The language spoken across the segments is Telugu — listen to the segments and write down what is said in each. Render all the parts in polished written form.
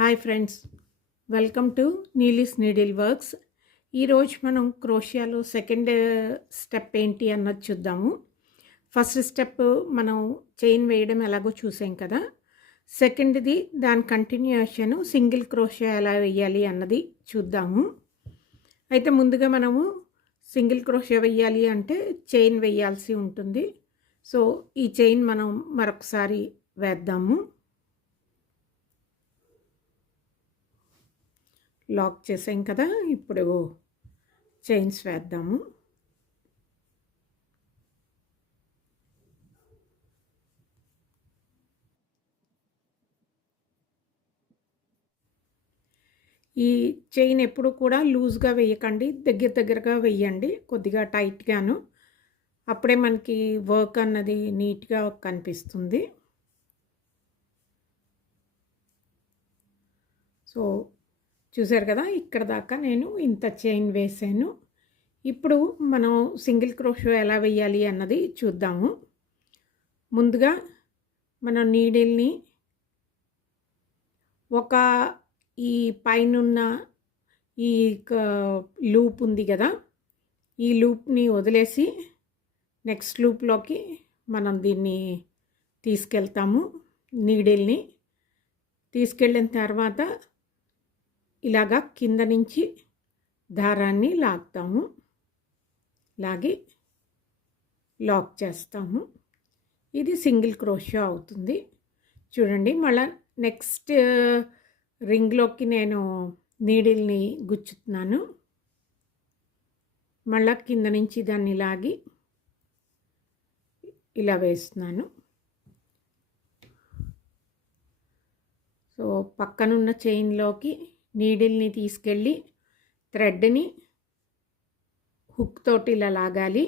Hi friends, welcome to Neeli's needle works. ఈరోజు మనం క్రోషియాలో సెకండ్ స్టెప్ ఏంటి అన్నది చూద్దాము. ఫస్ట్ స్టెప్ మనం చైన్ వేయడం ఎలాగో చూసాం కదా. సెకండ్ది దాని కంటిన్యూషన్ సింగిల్ క్రోషియా ఎలా వేయాలి అన్నది చూద్దాము. అయితే ముందుగా మనము సింగిల్ క్రోషియా వేయాలి అంటే చైన్ వేయాల్సి ఉంటుంది. సో ఈ చైన్ మనం మరొకసారి వేద్దాము. లాక్ చేసాం కదా, ఇప్పుడు చైన్స్ వేద్దాము. ఈ చైన్ ఎప్పుడు కూడా లూజ్గా వేయకండి, దగ్గరగా వేయండి, కొద్దిగా టైట్గాను. అప్పుడే మనకి వర్క్ అన్నది నీట్గా కనిపిస్తుంది. సో చూసారు కదా, ఇక్కడ దాకా నేను ఇంత చైన్ వేసాను. ఇప్పుడు మనం సింగిల్ క్రోషో ఎలా వేయాలి అన్నది చూద్దాము. ముందుగా మనం నీడిల్ని ఒక ఈ పైనున్న ఈ లూప్ ఉంది కదా, ఈ లూప్ని వదిలేసి నెక్స్ట్ లూప్లోకి మనం దీన్ని తీసుకెళ్తాము. నీడిల్ని తీసుకెళ్ళిన తర్వాత ఇలాగా కింద నుంచి దారాన్ని లాగుతాము, లాగి లాక్ చేస్తాము. ఇది సింగిల్ క్రోషియో అవుతుంది. చూడండి, మళ్ళీ నెక్స్ట్ రింగ్లోకి నేను నీడిల్ని గుచ్చుతున్నాను. మళ్ళీ కింద నుంచి దాన్ని లాగి ఇలా వేస్తున్నాను. సో పక్కనున్న చైన్లోకి నీడిల్ని తీసుకెళ్ళి థ్రెడ్ని హుక్ తోటి ఇలా లాగాలి.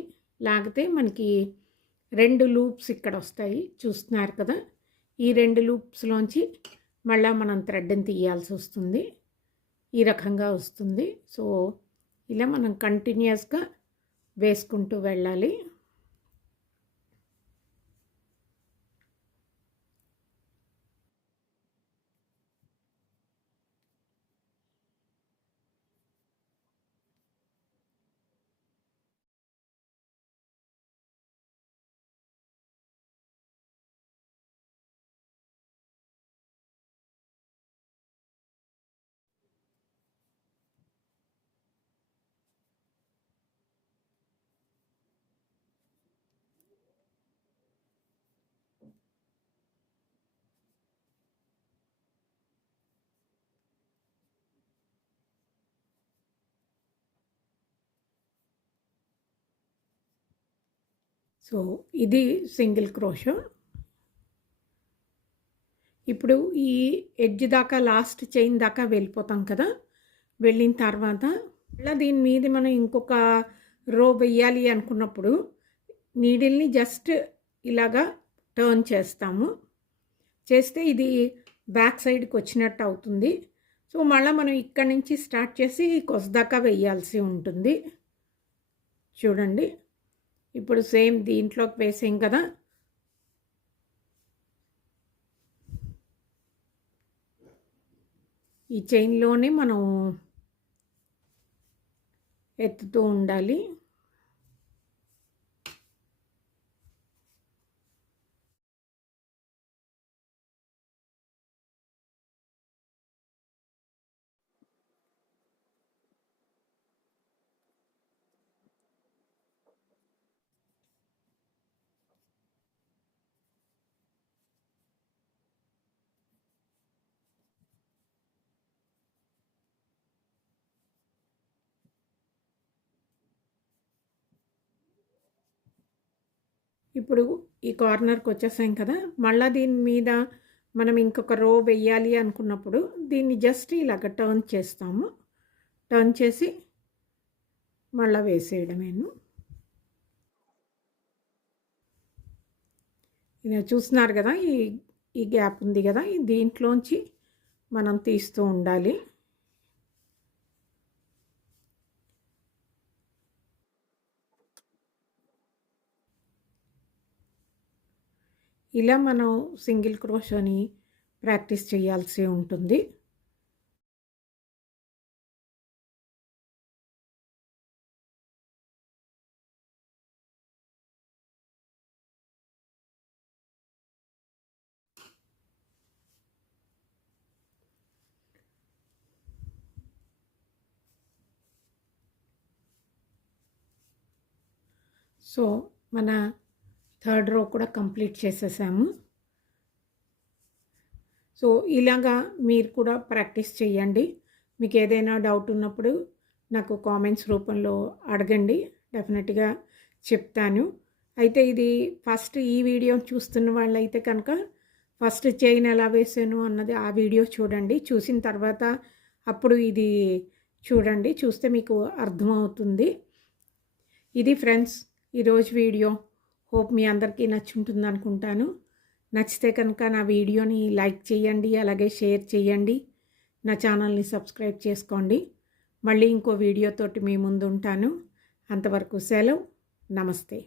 లాగితే మనకి 2 లూప్స్ ఇక్కడ వస్తాయి, చూస్తున్నారు కదా. ఈ 2 లూప్స్లోంచి మళ్ళీ మనం థ్రెడ్ని తీయాల్సి వస్తుంది. ఈ రకంగా వస్తుంది. సో ఇలా మనం కంటిన్యూస్గా వేసుకుంటూ వెళ్ళాలి. సో ఇది సింగిల్ క్రోషో. ఇప్పుడు ఈ ఎడ్జ్ దాకా, లాస్ట్ చైన్ దాకా వెళ్ళిపోతాం కదా. వెళ్ళిన తర్వాత మళ్ళీ దీని మీద మనం ఇంకొక రో వెయ్యాలి అనుకున్నప్పుడు నీడిల్ని జస్ట్ ఇలాగా టర్న్ చేస్తాము. చేస్తే ఇది బ్యాక్ సైడ్కి వచ్చినట్టు అవుతుంది. సో మళ్ళీ మనం ఇక్కడి నుంచి స్టార్ట్ చేసి కొసదాకా వెయ్యాల్సి ఉంటుంది. చూడండి, ఇప్పుడు సేమ్ దీంట్లోకి వేసాం కదా. ఈ చైన్లోనే మనం ఎత్తుతూ ఉండాలి. ఇప్పుడు ఈ కార్నర్కి వచ్చేసాం కదా. మళ్ళీ దీని మీద మనం ఇంకొక రో వెయ్యాలి అనుకున్నప్పుడు దీన్ని జస్ట్ ఇలాగ టర్న్ చేస్తాము. టర్న్ చేసి మళ్ళీ వేసేయడమేను. ఇలా చూస్తున్నారు కదా, ఈ గ్యాప్ ఉంది కదా, దీంట్లోంచి మనం తీస్తూ ఉండాలి. ఇలా మనం సింగిల్ క్రోషోని ప్రాక్టీస్ చేయాల్సి ఉంటుంది. సో మన థర్డ్ రో కూడా కంప్లీట్ చేసేసాము. సో ఇలాగా మీరు కూడా ప్రాక్టీస్ చేయండి. మీకు ఏదైనా డౌట్ ఉన్నప్పుడు నాకు కామెంట్స్ రూపంలో అడగండి, డెఫినెట్గా చెప్తాను. అయితే ఇది ఫస్ట్ ఈ వీడియో చూస్తున్న వాళ్ళైతే కనుక ఫస్ట్ చైన్ ఎలా వేసాను అన్నది ఆ వీడియో చూడండి. చూసిన తర్వాత అప్పుడు ఇది చూడండి, చూస్తే మీకు అర్థమవుతుంది. ఇది ఫ్రెండ్స్ ఈరోజు వీడియో. హోప్ మీ అందరికీ నచ్చుంటుంది అనుకుంటాను. నచ్చితే కనుక నా వీడియోని లైక్ చేయండి, అలాగే షేర్ చేయండి. నా ఛానల్ని సబ్స్క్రైబ్ చేసుకోండి. మళ్ళీ ఇంకో వీడియోతోటి మీ ముందు ఉంటాను. అంతవరకు సెలవు. నమస్తే.